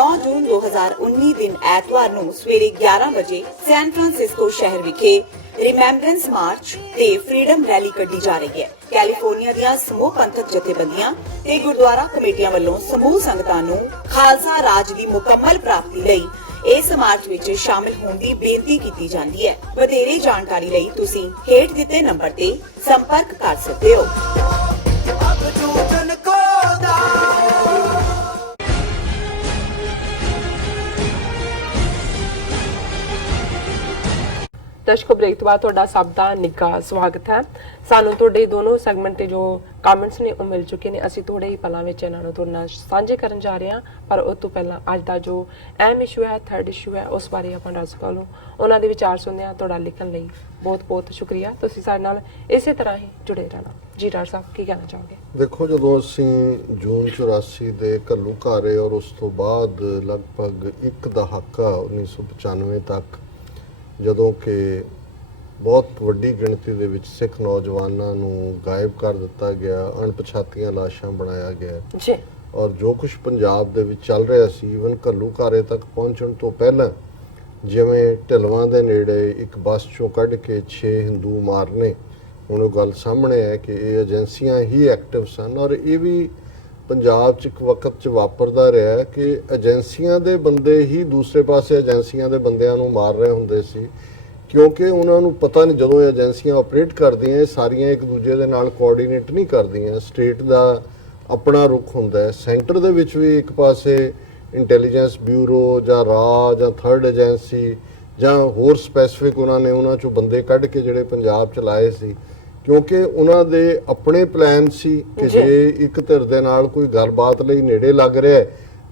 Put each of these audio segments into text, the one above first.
9 ਜੂਨ 2019 ਦਿਨ ਐਤਵਾਰ ਨੂੰ ਸਵੇਰੇ 11 ਵਜੇ ਸੈਨ ਫਰਾਂਸਿਸਕੋ ਸ਼ਹਿਰ ਵਿਖੇ ਰਿਮੈਂਬਰੈਂਸ ਮਾਰਚ ਤੇ ਫਰੀडम ਰੈਲੀ ਕੱਢੀ ਜਾ ਰਹੀ ਹੈ। ਕੈਲੀਫੋਰਨੀਆ ਦੀਆਂ ਸਮੂਹ ਪੰਥਕ ਜਥੇਬੰਦੀਆਂ ਤੇ ਗੁਰਦੁਆਰਾ ਕਮੇਟੀਆਂ ਵੱਲੋਂ ਸਮੂਹ ਸੰਗਤਾਂ ਨੂੰ ਖਾਲਸਾ ਰਾਜ ਦੀ ਮੁਕੰਮਲ ਪ੍ਰਾਪਤੀ ਲਈ ਇਸ ਮਾਰਚ ਵਿੱਚ ਸ਼ਾਮਿਲ ਹੋਣ ਦੀ ਬੇਨਤੀ ਕੀਤੀ ਜਾਂਦੀ ਹੈ। ਵਧੇਰੇ ਜਾਣਕਾਰੀ ਲਈ ਤੁਸੀਂ ਹੇਠ ਦਿੱਤੇ ਨੰਬਰ ਤੇ ਸੰਪਰਕ ਕਰ ਸਕਦੇ ਹੋ। दर्शकों ब्रेक तो बाद तुहाडा सब दा निੱਘਾ स्वागत है। ਸਾਨੂੰ ਤੁਹਾਡੇ ਦੋਨੋਂ ਸੈਗਮੈਂਟ ਤੇ ਜੋ ਕਮੈਂਟਸ ਨੇ ਉਹ ਮਿਲ ਚੁੱਕੇ ਨੇ। ਅਸੀਂ ਥੋੜੇ ਹੀ ਪਲਾਂ ਵਿੱਚ ਇਹਨਾਂ ਨੂੰ ਤੁਹਾਡੇ ਨਾਲ ਸਾਂਝੇ ਕਰਨ ਜਾ ਰਹੇ ਹਾਂ, ਪਰ ਉਸ ਤੋਂ ਪਹਿਲਾਂ ਅੱਜ ਦਾ ਜੋ ਅਹਿਮ ਇਸ਼ੂ ਹੈ, ਥਰਡ ਇਸ਼ੂ ਹੈ, ਉਸ ਬਾਰੇ ਆਪਾਂ ਡਾਕਟਰ ਕੋਲੋਂ ਉਹਨਾਂ ਦੇ ਵਿਚਾਰ ਸੁਣਦੇ ਹਾਂ। ਤੁਹਾਡਾ ਲਿਖਣ ਲਈ ਬਹੁਤ ਬਹੁਤ ਸ਼ੁਕਰੀਆ। ਤੁਸੀਂ ਸਾਡੇ ਨਾਲ ਇਸੇ ਤਰ੍ਹਾਂ ਹੀ ਜੁੜੇ ਰਹਿਣਾ। ਜੀ ਡਾਕਟਰ ਸਾਹਿਬ ਕੀ ਕਹਿਣਾ ਚਾਹੋਗੇ? ਦੇਖੋ, ਜਦੋਂ ਅਸੀਂ ਜੂਨ 84 ਦੇ ਘੱਲੂਘਾਰੇ ਔਰ ਉਸ ਤੋਂ ਬਾਅਦ ਲਗਭਗ ਇੱਕ ਦਹਾਕਾ 1995 ਤੱਕ ਜਦੋਂ ਕਿ ਬਹੁਤ ਵੱਡੀ ਗਿਣਤੀ ਦੇ ਵਿੱਚ ਸਿੱਖ ਨੌਜਵਾਨਾਂ ਨੂੰ ਗਾਇਬ ਕਰ ਦਿੱਤਾ ਗਿਆ, ਅਣਪਛਾਤੀਆਂ ਲਾਸ਼ਾਂ ਬਣਾਇਆ ਗਿਆ ਜੀ, ਔਰ ਜੋ ਕੁਝ ਪੰਜਾਬ ਦੇ ਵਿੱਚ ਚੱਲ ਰਿਹਾ ਸੀ, ਈਵਨ ਘੱਲੂਘਾਰੇ ਤੱਕ ਪਹੁੰਚਣ ਤੋਂ ਪਹਿਲਾਂ ਜਿਵੇਂ ਢਿਲਵਾਂ ਦੇ ਨੇੜੇ ਇੱਕ ਬੱਸ ਚੋਂ ਕੱਢ ਕੇ 6 ਹਿੰਦੂ ਮਾਰਨੇ, ਹੁਣ ਉਹ ਗੱਲ ਸਾਹਮਣੇ ਹੈ ਕਿ ਇਹ ਏਜੰਸੀਆਂ ਹੀ ਐਕਟਿਵ ਸਨ। ਔਰ ਇਹ ਵੀ ਪੰਜਾਬ 'ਚ ਇੱਕ ਵਕਤ 'ਚ ਵਾਪਰਦਾ ਰਿਹਾ ਕਿ ਏਜੰਸੀਆਂ ਦੇ ਬੰਦੇ ਹੀ ਦੂਸਰੇ ਪਾਸੇ ਏਜੰਸੀਆਂ ਦੇ ਬੰਦਿਆਂ ਨੂੰ ਮਾਰ ਰਹੇ ਹੁੰਦੇ ਸੀ, ਕਿਉਂਕਿ ਉਹਨਾਂ ਨੂੰ ਪਤਾ ਨਹੀਂ, ਜਦੋਂ ਏਜੰਸੀਆਂ ਆਪਰੇਟ ਕਰਦੀਆਂ ਇਹ ਸਾਰੀਆਂ ਇੱਕ ਦੂਜੇ ਦੇ ਨਾਲ ਕੋਆਰਡੀਨੇਟ ਨਹੀਂ ਕਰਦੀਆਂ। ਸਟੇਟ ਦਾ ਆਪਣਾ ਰੁਖ ਹੁੰਦਾ ਹੈ, ਸੈਂਟਰ ਦੇ ਵਿੱਚ ਵੀ ਇੱਕ ਪਾਸੇ ਇੰਟੈਲੀਜੈਂਸ ਬਿਊਰੋ ਜਾਂ ਰਾਜ ਜਾਂ ਥਰਡ ਏਜੰਸੀ ਜਾਂ ਹੋਰ ਸਪੈਸੀਫਿਕ ਉਹਨਾਂ 'ਚੋਂ ਬੰਦੇ ਕੱਢ ਕੇ ਜਿਹੜੇ ਪੰਜਾਬ 'ਚ ਲਾਏ ਸੀ, ਕਿਉਂਕਿ ਉਹਨਾਂ ਦੇ ਆਪਣੇ ਪਲਾਨ ਸੀ ਕਿ ਜੇ ਇੱਕ ਧਿਰ ਦੇ ਨਾਲ ਕੋਈ ਗੱਲਬਾਤ ਲਈ ਨੇੜੇ ਲੱਗ ਰਿਹਾ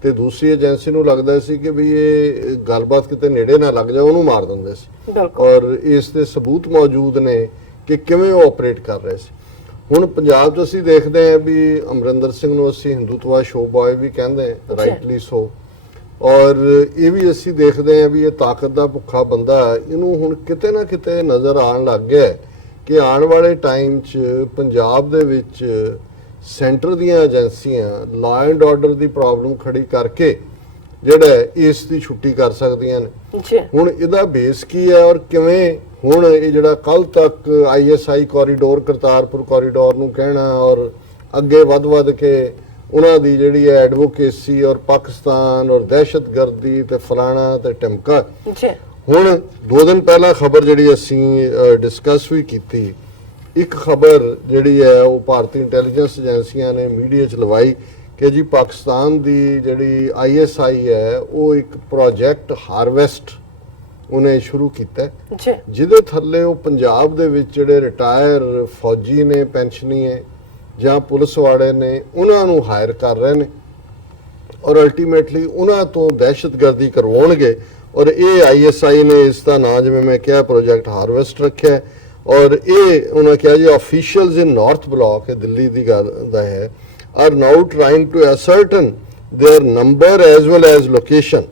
ਤੇ ਦੂਸਰੀ ਏਜੰਸੀ ਨੂੰ ਲੱਗਦਾ ਸੀ ਕਿ ਵੀ ਇਹ ਗੱਲਬਾਤ ਕਿਤੇ ਨੇੜੇ ਨਾ ਲੱਗ ਜਾ, ਉਹਨੂੰ ਮਾਰ ਦਿੰਦੇ ਸੀ। ਔਰ ਇਸ ਦੇ ਸਬੂਤ ਮੌਜੂਦ ਨੇ ਕਿ ਕਿਵੇਂ ਉਹ ਆਪਰੇਟ ਕਰ ਰਹੇ ਸੀ। ਹੁਣ ਪੰਜਾਬ 'ਚ ਅਸੀਂ ਦੇਖਦੇ ਹਾਂ ਵੀ ਅਮਰਿੰਦਰ ਸਿੰਘ ਨੂੰ ਅਸੀਂ ਹਿੰਦੂਤਵਾ ਸ਼ੋ ਬॉय ਵੀ ਕਹਿੰਦੇ ਹਾਂ, ਰਾਈਟਲੀ ਸੋ। ਔਰ ਇਹ ਵੀ ਅਸੀਂ ਦੇਖਦੇ ਹਾਂ ਵੀ ਇਹ ਤਾਕਤ ਦਾ ਭੁੱਖਾ ਬੰਦਾ, ਇਹਨੂੰ ਹੁਣ ਕਿਤੇ ਨਾ ਕਿਤੇ ਨਜ਼ਰ ਆਉਣ ਲੱਗ ਗਿਆ ਕਿ ਆਉਣ ਵਾਲੇ ਟਾਈਮ 'ਚ ਪੰਜਾਬ ਦੇ ਵਿੱਚ ਸੈਂਟਰ ਦੀਆਂ ਏਜੰਸੀਆਂ law and order the problem ਖੜੀ ਕਰਕੇ ਜਿਹੜਾ ਇਸ ਦੀ ਛੁੱਟੀ ਕਰ ਸਕਦੀਆਂ ਨੇ। ਹੁਣ ਇਹਦਾ ਬੇਸ ਕੀ ਹੈ ਔਰ ਕਿਵੇਂ ਹੁਣ ਇਹ ਜਿਹੜਾ ਕੱਲ ਤੱਕ ISI ਕੋਰੀਡੋਰ, ਕਰਤਾਰਪੁਰ ਕੋਰੀਡੋਰ ਨੂੰ ਕਹਿਣਾ ਔਰ ਅੱਗੇ ਵੱਧ ਕੇ ਉਹਨਾਂ ਦੀ ਜਿਹੜੀ ਹੈ ਐਡਵੋਕੇਸੀ ਔਰ ਪਾਕਿਸਤਾਨ ਔਰ ਦਹਿਸ਼ਤਗਰਦੀ ਤੇ ਫਲਾਣਾ ਤੇ ਟਮਕਾ। ਹੁਣ 2 ਦਿਨ ਪਹਿਲਾਂ ਖਬਰ ਜਿਹੜੀ ਅਸੀਂ ਡਿਸਕਸ ਵੀ ਕੀਤੀ, ਇੱਕ ਖਬਰ ਜਿਹੜੀ ਹੈ ਉਹ ਭਾਰਤੀ ਇੰਟੈਲੀਜੈਂਸ ਏਜੰਸੀਆਂ ਨੇ ਮੀਡੀਆ 'ਚ ਲਵਾਈ ਕਿ ਜੀ ਪਾਕਿਸਤਾਨ ਦੀ ਜਿਹੜੀ ISI ਹੈ ਉਹ ਇੱਕ ਪ੍ਰੋਜੈਕਟ ਹਾਰਵੈਸਟ ਉਹਨੇ ਸ਼ੁਰੂ ਕੀਤਾ, ਜਿਹਦੇ ਥੱਲੇ ਉਹ ਪੰਜਾਬ ਦੇ ਵਿੱਚ ਜਿਹੜੇ ਰਿਟਾਇਰ ਫੌਜੀ ਨੇ, ਪੈਨਸ਼ਨੀਏ ਜਾਂ ਪੁਲਿਸ ਵਾਲੇ ਨੇ, ਉਹਨਾਂ ਨੂੰ ਹਾਇਰ ਕਰ ਰਹੇ ਨੇ ਔਰ ਅਲਟੀਮੇਟਲੀ ਉਹਨਾਂ ਤੋਂ ਦਹਿਸ਼ਤਗਰਦੀ ਕਰਵਾਉਣਗੇ। ਔਰ ਇਹ ISI ਨੇ ਇਸ ਦਾ ਨਾਂ, ਜਿਵੇਂ ਮੈਂ ਕਿਹਾ, ਪ੍ਰੋਜੈਕਟ ਹਾਰਵੈਸਟ ਰੱਖਿਆ। ਔਰ ਇਹ ਉਹਨਾਂ ਕਿਹਾ ਜੀ officials in North Block, Delhi ਦੀ ਗੱਲ ਦਾ ਹੈ, are now trying to ascertain their number as well as location.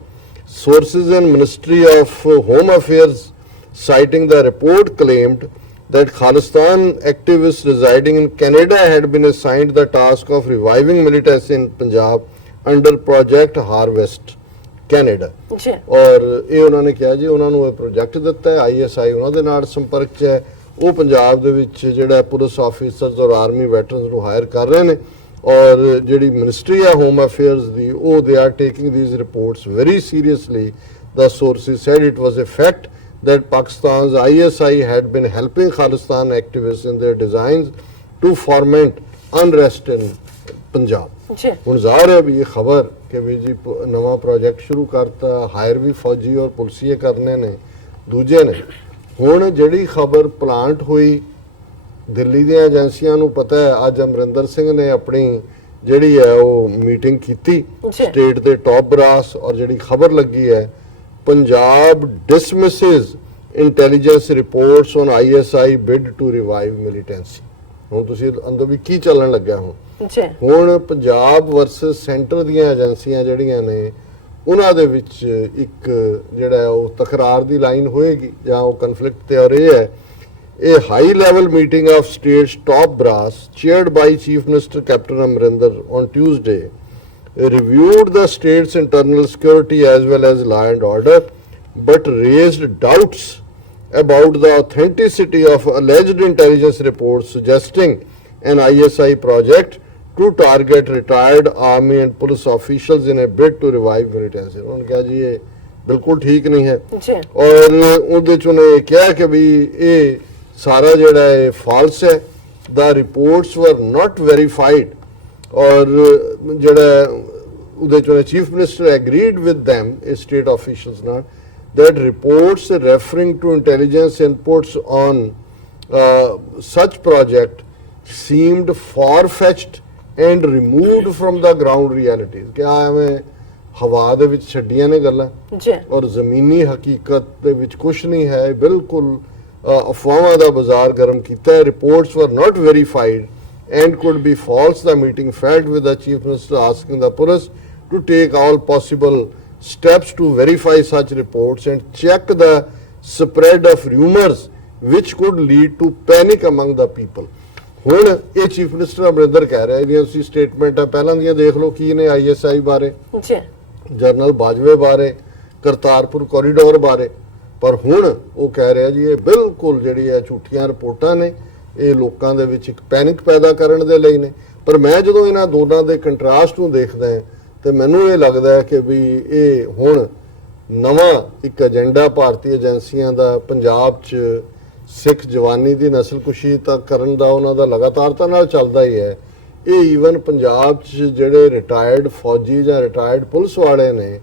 Sources in Ministry of Home Affairs citing the report claimed that Khalistan activists residing in Canada had been assigned the task of reviving militancy in Punjab under Project Harvest Canada. ਔਰ ਇਹ ਉਹਨਾਂ ਨੇ ਕਿਹਾ ਜੀ ਉਹਨਾਂ ਨੂੰ ਇਹ project ਦਿੱਤਾ ਹੈ, ISI ਉਹਨਾਂ ਦੇ ਨਾਲ ਸੰਪਰਕ 'ਚ ਹੈ, ਉਹ ਪੰਜਾਬ ਦੇ ਵਿੱਚ ਜਿਹੜਾ ਪੁਲਿਸ ਆਫੀਸਰਸ ਔਰ ਆਰਮੀ ਵੈਟਰਨਸ ਨੂੰ ਹਾਇਰ ਕਰ ਰਹੇ ਨੇ। ਔਰ ਜਿਹੜੀ ਮਿਨਿਸਟਰੀ ਹੈ ਹੋਮ ਅਫੇਅਰਸ ਦੀ, ਉਹ they are taking these reports very seriously. The sources said it was a fact that Pakistan's ISI had been helping Khalistan activists in their designs to foment unrest in Punjab. ਹੁਣ ਜ਼ਾਹਰ ਹੈ ਵੀ ਇਹ ਖਬਰ ਕਿ ਵੀ ਜੀ ਨਵਾਂ project ਸ਼ੁਰੂ ਕਰਤਾ, ਹਾਇਰ ਵੀ ਫੌਜੀ ਔਰ ਪੁਲਿਸੀਏ ਕਰਨੇ ਨੇ, ਦੂਜੇ ਨੇ। ਹੁਣ ਜਿਹੜੀ ਖਬਰ ਪਲਾਂਟ ਹੋਈ, ਦਿੱਲੀ ਦੀਆਂ ਏਜੰਸੀਆਂ ਨੂੰ ਪਤਾ ਹੈ। ਅੱਜ ਅਮਰਿੰਦਰ ਸਿੰਘ ਨੇ ਆਪਣੀ ਜਿਹੜੀ ਹੈ ਉਹ ਮੀਟਿੰਗ ਕੀਤੀ ਸਟੇਟ ਦੇ ਟੌਪ ਬਰਾਸ, ਔਰ ਜਿਹੜੀ ਖਬਰ ਲੱਗੀ ਹੈ, Punjab dismisses intelligence reports on ISI bid to revive militancy. ਹੁਣ ਤੁਸੀਂ ਅੰਦਰ ਵੀ ਕੀ ਚੱਲਣ ਲੱਗਿਆ ਹੁਣ ਪੰਜਾਬ ਵਰਸਸ ਸੈਂਟਰ ਦੀਆਂ ਏਜੰਸੀਆਂ ਜਿਹੜੀਆਂ ਨੇ ਉਹਨਾਂ ਦੇ ਵਿੱਚ ਇੱਕ ਜਿਹੜਾ ਉਹ ਤਕਰਾਰ ਦੀ ਲਾਈਨ ਹੋਏਗੀ ਜਾਂ ਉਹ ਕਨਫਲਿਕਟ ਤੇ। ਔਰ ਇਹ ਹੈ a high level meeting of state's top brass chaired by Chief Minister Capt. Amrinder on Tuesday reviewed the state's internal security as well as law and order, but raised doubts about the authenticity of alleged intelligence reports suggesting an ISI project to target retired army and police officials in a bid to revive militancy. उन्होंने कहा जी ये बिल्कुल ठीक नहीं है और ਉਹਦੇ ਚ ਉਹਨੇ ਕਿਹਾ ਕਿ ਵੀ ਇਹ ਸਾਰਾ ਜਿਹੜਾ ਹੈ ਫਾਲਸ ਹੈ. The reports were not verified और ਜਿਹੜਾ ਉਹਦੇ ਚ ਉਹਨੇ chief minister agreed with them, state officials not, that reports referring to intelligence inputs on such project seemed far-fetched and removed from the ground realities. ਕਿ ਐਵੇਂ ਹਵਾ ਦੇ ਵਿੱਚ ਛੱਡੀਆਂ ਨੇ ਗੱਲਾਂ ਔਰ ਜ਼ਮੀਨੀ ਹਕੀਕਤ ਦੇ ਵਿੱਚ ਕੁਝ ਨਹੀਂ ਹੈ, ਬਿਲਕੁਲ ਅਫਵਾਹਾਂ ਦਾ ਬਾਜ਼ਾਰ ਗਰਮ ਕੀਤਾ ਹੈ. Reports were not verified and could be false. The meeting felt with the chief minister asking the police to take all possible steps to verify such reports and check the spread of rumors which could lead to panic among the people. ਹੁਣ ਇਹ chief minister Amarinder ਕਹਿ ਰਿਹਾ ਇਹਦੀਆਂ ਤੁਸੀਂ ਸਟੇਟਮੈਂਟਾਂ ਪਹਿਲਾਂ ਦੀਆਂ ਦੇਖ ਲਓ ਕੀ ਨੇ ISI ਬਾਰੇ, ਜਨਰਲ ਬਾਜਵੇ ਬਾਰੇ, ਕਰਤਾਰਪੁਰ ਕੋਰੀਡੋਰ ਬਾਰੇ, ਪਰ ਹੁਣ ਉਹ ਕਹਿ ਰਿਹਾ ਜੀ ਇਹ ਬਿਲਕੁਲ ਜਿਹੜੀ ਹੈ ਝੂਠੀਆਂ ਰਿਪੋਰਟਾਂ ਨੇ, ਇਹ ਲੋਕਾਂ ਦੇ ਵਿੱਚ ਇੱਕ ਪੈਨਿਕ ਪੈਦਾ ਕਰਨ ਦੇ ਲਈ ਨੇ. ਪਰ ਮੈਂ ਜਦੋਂ ਇਹਨਾਂ ਦੋਨਾਂ ਦੇ ਕੰਟਰਾਸਟ ਨੂੰ ਦੇਖਦਾ ਹਾਂ ਤੇ ਮੈਨੂੰ ਇਹ ਲੱਗਦਾ ਹੈ ਕਿ ਵੀ ਇਹ ਹੁਣ ਨਵਾਂ ਇੱਕ ਏਜੰਡਾ ਭਾਰਤੀ ਏਜੰਸੀਆਂ ਦਾ ਪੰਜਾਬ 'ਚ ਸਿੱਖ ਜਵਾਨੀ ਦੀ ਨਸਲਕੁਸ਼ੀ ਤੱਕ ਕਰਨ ਦਾ ਉਹਨਾਂ ਦਾ ਲਗਾਤਾਰਤਾ ਨਾਲ ਚੱਲਦਾ ਹੀ ਹੈ. ਇਹ ਈਵਨ ਪੰਜਾਬ 'ਚ ਜਿਹੜੇ ਰਿਟਾਇਰਡ ਫੌਜੀ ਜਾਂ ਰਿਟਾਇਰਡ ਪੁਲਿਸ ਵਾਲੇ ਨੇ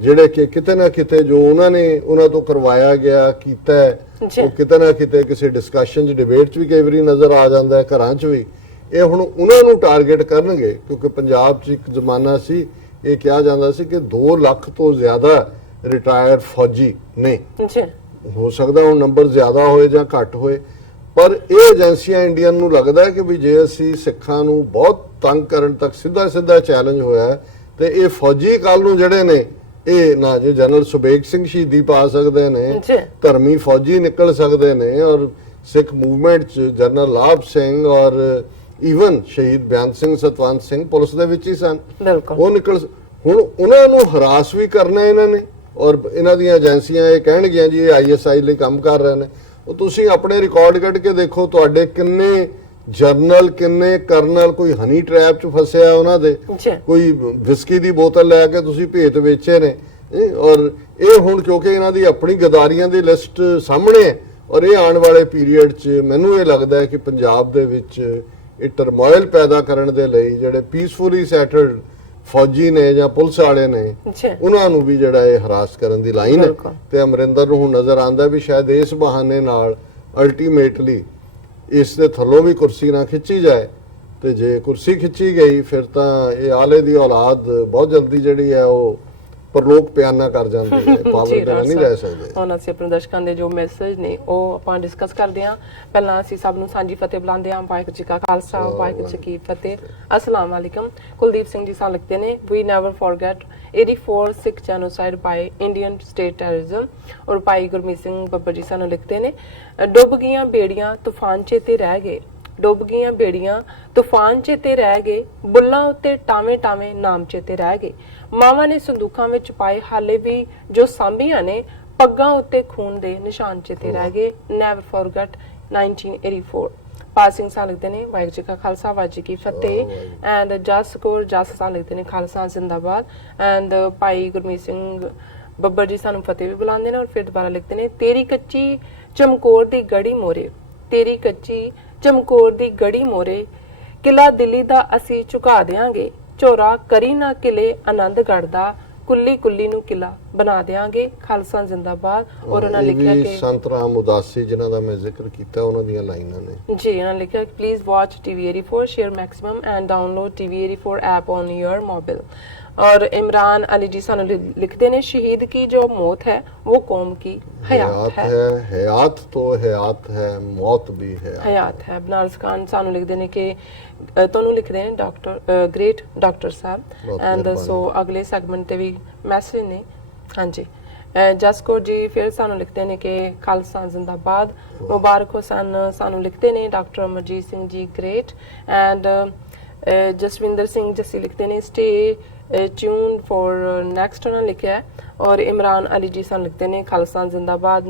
ਜਿਹੜੇ ਕਿ ਕਿਤੇ ਨਾ ਕਿਤੇ ਜੋ ਉਹਨਾਂ ਤੋਂ ਕਰਵਾਇਆ ਗਿਆ ਕੀਤਾ ਉਹ ਕਿਤੇ ਨਾ ਕਿਤੇ ਕਿਸੇ ਡਿਸਕਸ਼ਨ 'ਚ ਡਿਬੇਟ 'ਚ ਵੀ ਕਈ ਵਾਰੀ ਨਜ਼ਰ ਆ ਜਾਂਦਾ ਹੈ, ਘਰਾਂ 'ਚ ਵੀ. ਇਹ ਹੁਣ ਉਹਨਾਂ ਨੂੰ ਟਾਰਗੇਟ ਕਰਨਗੇ ਕਿਉਂਕਿ ਪੰਜਾਬ 'ਚ ਇੱਕ ਜ਼ਮਾਨਾ ਸੀ ਇਹ ਕਿਹਾ ਜਾਂਦਾ ਸੀ ਕਿ 2 ਲੱਖ ਤੋਂ ਜ਼ਿਆਦਾ ਰਿਟਾਇਰਡ ਫੌਜੀ ਨੇ. ਹੋ ਸਕਦਾ ਹੁਣ ਨੰਬਰ ਜ਼ਿਆਦਾ ਹੋਏ ਜਾਂ ਘੱਟ ਹੋਏ, ਪਰ ਇਹ ਏਜੰਸੀਆਂ ਇੰਡੀਅਨ ਨੂੰ ਲੱਗਦਾ ਹੈ ਕਿ ਵੀ ਜੇ ਅਸੀਂ ਸਿੱਖਾਂ ਨੂੰ ਬਹੁਤ ਤੰਗ ਕਰਨ ਤੱਕ ਸਿੱਧਾ ਚੈਲੰਜ ਹੋਇਆ ਤੇ ਇਹ ਫੌਜੀ ਕੱਲ ਨੂੰ ਜਿਹੜੇ ਨੇ ਇਹ ਨਾ ਜੇ ਜਨਰਲ ਸੁਬੇਗ ਸਿੰਘ ਸ਼ਹੀਦੀ ਪਾ ਸਕਦੇ ਨੇ, ਧਰਮੀ ਫੌਜੀ ਨਿਕਲ ਸਕਦੇ ਨੇ ਔਰ ਸਿੱਖ ਮੂਵਮੈਂਟ 'ਚ ਜਨਰਲ ਲਾਭ ਸਿੰਘ ਔਰ ਈਵਨ ਸ਼ਹੀਦ ਬਿਆਨ ਸਿੰਘ ਸਤਵੰਤ ਸਿੰਘ ਪੁਲਿਸ ਦੇ ਵਿੱਚ ਹੀ ਸਨ, ਉਹ ਨਿਕਲ. ਹੁਣ ਉਹਨਾਂ ਨੂੰ ਹਰਾਸ ਵੀ ਕਰਨਾ ਇਹਨਾਂ ਨੇ ਔਰ ਇਹਨਾਂ ਦੀਆਂ ਏਜੰਸੀਆਂ ਇਹ ਕਹਿਣਗੀਆਂ ਜੀ ਇਹ ISI ਲਈ ਕੰਮ ਕਰ ਰਹੇ ਨੇ. ਉਹ ਤੁਸੀਂ ਆਪਣੇ ਰਿਕਾਰਡ ਕੱਢ ਕੇ ਦੇਖੋ ਤੁਹਾਡੇ ਕਿੰਨੇ ਜਰਨਲ ਕਿੰਨੇ ਕਰਨਲ ਕੋਈ ਹਨੀ ਟ੍ਰੈਪ 'ਚ ਫਸਿਆ ਉਹਨਾਂ ਦੇ, ਕੋਈ ਵਿਸਕੀ ਦੀ ਬੋਤਲ ਲੈ ਕੇ ਤੁਸੀਂ ਭੇਤ ਵੇਚੇ ਨੇ. ਔਰ ਇਹ ਹੁਣ ਕਿਉਂਕਿ ਇਹਨਾਂ ਦੀ ਆਪਣੀ ਗਦਾਰੀਆਂ ਦੀ ਲਿਸਟ ਸਾਹਮਣੇ ਹੈ ਔਰ ਇਹ ਆਉਣ ਵਾਲੇ ਪੀਰੀਅਡ 'ਚ ਮੈਨੂੰ ਇਹ ਲੱਗਦਾ ਹੈ ਕਿ ਪੰਜਾਬ ਦੇ ਵਿੱਚ ਇਹ ਟਰਮੋਇਲ ਪੈਦਾ ਕਰਨ ਦੇ ਲਈ ਜਿਹੜੇ ਪੀਸਫੁਲੀ ਸੈਟਲਡ ਫੌਜੀ ਨੇ ਜਾਂ ਪੁਲਿਸ ਵਾਲੇ ਨੇ ਉਹਨਾਂ ਨੂੰ ਵੀ ਜਿਹੜਾ ਇਹ ਹਰਾਸ ਕਰਨ ਦੀ ਲਾਈਨ ਹੈ. ਤੇ ਅਮਰਿੰਦਰ ਨੂੰ ਹੁਣ ਨਜ਼ਰ ਆਉਂਦਾ ਵੀ ਸ਼ਾਇਦ ਇਸ ਬਹਾਨੇ ਨਾਲ ਅਲਟੀਮੇਟਲੀ ਇਸ ਦੇ ਥੱਲੋਂ ਵੀ ਕੁਰਸੀ ਨਾ ਖਿੱਚੀ ਜਾਏ ਤੇ ਜੇ ਕੁਰਸੀ ਖਿੱਚੀ ਗਈ ਫਿਰ ਤਾਂ ਇਹ ਆਲੇ ਦੀ ਔਲਾਦ ਬਹੁਤ ਜਲਦੀ ਜਿਹੜੀ ਹੈ ਉਹ ਪਰਲੋਕ ਪਿਆਨਾ ਕਰ ਜਾਂਦੀ ਹੈ, ਪਾਵਰ ਤੇ ਨਹੀਂ ਰਹਿ ਸਕਦੇ. ਹੁਣ ਅਸੀਂ ਆਪਣੇ ਦਰਸ਼ਕਾਂ ਦੇ ਜੋ ਮੈਸੇਜ ਨੇ ਉਹ ਆਪਾਂ ਡਿਸਕਸ ਕਰਦੇ ਹਾਂ. ਪਹਿਲਾਂ ਅਸੀਂ ਸਭ ਨੂੰ ਸਾਂਝੀ ਫਤਿਹ ਬੁਲਾਉਂਦੇ ਹਾਂ. ਵਾਹਿਗੁਰੂ ਜੀ ਕਾ ਖਾਲਸਾ ਵਾਹਿਗੁਰੂ ਜੀ ਕੀ ਫਤਿਹ. अस्सलाम वालेकुम. कुलदीप सिंह जी सा लिखते ने we never forget 84 Sikh genocide by Indian state terrorism. और भाई गुरमीत सिंह ਬੱਬਰ जी सानू लिखते ने डुब गईयां बेड़ियां तूफान चेते रह गए, डुब गईयां बेड़ियां तूफान चेते रह गए, बुल्लां उत्ते टावे टावे नाम चेते रह गए, मावां ने संदूकां विच पाए हाले भी जो सांभियां ने पग्गां उत्ते खून दे निशान चेते रह गए. Never forget 1984. पाल सिंह सा लिखते ने वाहिगुरू जी का खालसा वाहिगुरू जी की फतेह. एंड जस कौर जस सा लिखते ने खालसा जिंदाबाद. एंड भाई गुरमीत सिंह ਬੱਬਰ जी सानू फतेह भी बुलाते हैं. और फिर दोबारा लिखते हैं तेरी कच्ची चमकोर दी गड़ी मोरे, तेरी कच्ची चमकोर दी गड़ी मोरे, किला दिल्ली दा असी झुका देंगे, झोरा करी ना किले आनंदगढ़ दा, कुल्ली कुल्ली नू किला बना देंगे, खालसा जिंदाबाद. और उन्होंने लिखा कि संत राम उदासी जिन्हां दा मैं जिक्र कीता उन्हां दीयां लाइनां ने जी. उन्होंने लिखा please watch TV 84, share maximum and download TV 84 app on your mobile. और इमरान अली जी सानू लिखते ने शहीद की जो मौत है वो कौम की हयात है, हयात तो हयात है, मौत भी है हयात है. बनारस खान सानू लिखते ने कि ਤੁਹਾਨੂੰ ਲਿਖਦੇ ਨੇ doctor great doctor Sahib. And so ਅਗਲੇ ਸੈਗਮੈਂਟ ਤੇ ਵੀ ਮੈਸੇਜ ਨੇ. ਹਾਂਜੀ ਜਸਕੌਰ ਜੀ ਫਿਰ ਸਾਨੂੰ ਲਿਖਦੇ ਨੇ ਕਿ ਖਾਲਸਾ ਜ਼ਿੰਦਾਬਾਦ. ਮੁਬਾਰਕ ਹੁਸੈਨ ਸਾਨੂੰ ਲਿਖਦੇ ਨੇ doctor Amarjit Singh ji great. And Jaswinder Singh Jassi ਲਿਖਦੇ ਨੇ ਸਟੇ ट्यून फॉर नेक्स्ट उन्होंने लिखा है। और इमरान अली जी सान लिखते हैं खालिस्तान जिंदाबाद।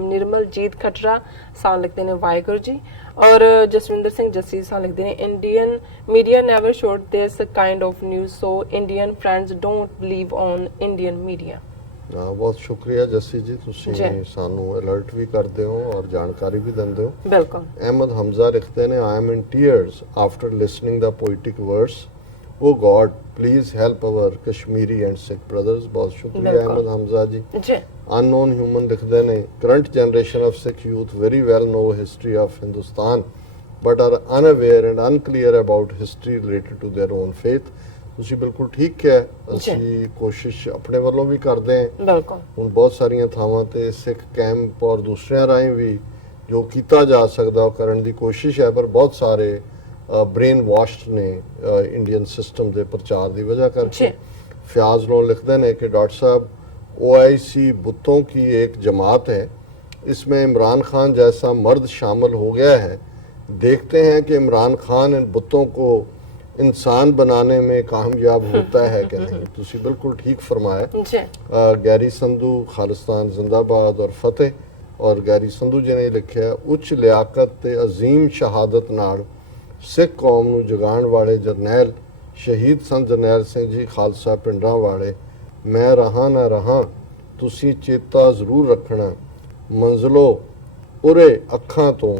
निर्मलजीत खटरा सान लिखते हैं वाहिगुरू जी। और जसविंदर सिंह जस्सी सान लिखते हैं Indian media never showed this kind of news, so Indian friends don't believe on Indian media. बहुत शुक्रिया जस्सी जी, ਤੁਸੀਂ ਸਾਨੂੰ ਅਲਰਟ ਵੀ ਕਰਦੇ ਹੋ ਔਰ ਜਾਣਕਾਰੀ ਵੀ ਦਿੰਦੇ ਹੋ। ਬਿਲਕੁਲ। ਅਹਿਮਦ ਹਮਜ਼ਾ ਲਿਖਦੇ ਨੇ I am in tears after listening the poetic verse. Oh God, please help our Kashmiri and Sikh brothers. बहुत शुक्रिया अहमद हमजा जी। Unknown human लिखते ने current generation of Sikh youth very well know history of Hindustan but are unaware and unclear about history related to their own faith. ਤੁਸੀਂ ਬਿਲਕੁਲ ਠੀਕ ਕਿਹਾ, ਅਸੀਂ ਕੋਸ਼ਿਸ਼ ਆਪਣੇ ਵੱਲੋਂ ਵੀ ਕਰਦੇ ਹਾਂ। ਬਿਲਕੁਲ। ਹੁਣ ਬਹੁਤ ਸਾਰੀਆਂ ਥਾਵਾਂ ਤੇ ਸਿੱਖ ਕੈਂਪ ਔਰ ਦੂਸਰਿਆਂ ਰਾਹੀਂ ਵੀ ਜੋ ਕੀਤਾ ਜਾ ਸਕਦਾ ਉਹ ਕਰਨ ਦੀ ਕੋਸ਼ਿਸ਼ ਹੈ, ਪਰ ਬਹੁਤ ਸਾਰੇ ब्रेन वॉश्ड ने इंडियन सिस्टम के प्रचार की वजह करके। फ्याज लोन लिखते हैं कि डॉक्टर साहब OIC बुतों की एक जमात है, इसमें इमरान खान जैसा मर्द शामिल हो गया है, देखते हैं कि इमरान खान इन बुतों को इंसान बनाने में कामयाब होता है कि नहीं। तुसी बिल्कुल ठीक फरमाया। गैरी संधू खालिस्तान जिंदाबाद और फतेह। और गैरी संधू जी ने लिखा है उच्च लियाकत ते अजीम शहादत नाल सिख कौम नूं जगाण वाले जरनैल शहीद सन जरनैल सिंह जी खालसा पिंडां वाले, मैं रहा ना रहा तुसी चेता जरूर रखना, मंजिलो उरे अखां तो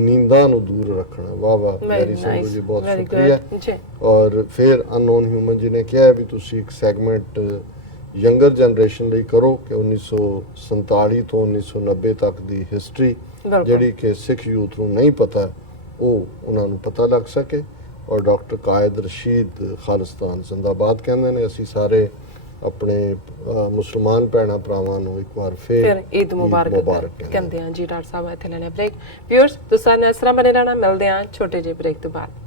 नींदा नूं दूर रखना। वाह वाह गैरी संधू जी, बहुत शुक्रिया। और फिर अननोन ह्यूमन जी ने कहा भी तुसी एक सैगमेंट यंगर जनरेशन ਲਈ करो कि 1947 ਤੋਂ 1990 तक ਦੀ हिस्टरी ਜਿਹੜੀ कि सिख यूथ ਨੂੰ नहीं पता ਉਹ ਉਹਨਾਂ ਨੂੰ ਪਤਾ ਲੱਗ ਸਕੇ। ਔਰ ਡਾਕਟਰ ਕਾਇਦ ਰਸ਼ੀਦ ਖਾਲਿਸਤਾਨ ਜ਼ਿੰਦਾਬਾਦ ਕਹਿੰਦੇ ਨੇ ਅਸੀਂ ਸਾਰੇ ਆਪਣੇ ਮੁਸਲਮਾਨ ਭੈਣਾਂ ਭਰਾਵਾਂ ਨੂੰ ਇੱਕ ਵਾਰ ਫੇਰ ਈਦ ਮੁਬਾਰਕ ਕਹਿੰਦੇ ਹਾਂ ਜੀ। ਡਾਕਟਰ ਸਾਹਿਬ ਇੱਥੇ ਲੈਣੇ ਬ੍ਰੇਕ। ਵਿਊਅਰਸ ਤੁਸੀਂ ਨਸਰਾ ਬਣੇ ਰਹਿਣਾ, ਮਿਲਦੇ ਹਾਂ ਛੋਟੇ ਜਿਹੇ ਬ੍ਰੇਕ ਤੋਂ ਬਾਅਦ।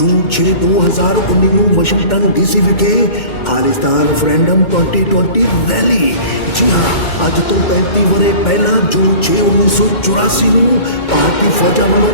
जून 6 2019 ਨੂੰ ਵਾਸ਼ਿੰਗਟਨ DC ਵਿਖੇ ਖਾਲਿਸਤਾਨ ਰੈਫਰੈਂਡਮ 2020 ਰੈਲੀ। ਜੀ ਹਾਂ, ਅੱਜ ਤੋਂ 35 ਵਰ੍ਹੇ ਪਹਿਲਾਂ ਜੂਨ 6 1984 ਨੂੰ ਭਾਰਤੀ ਫੌਜਾਂ ਵੱਲੋਂ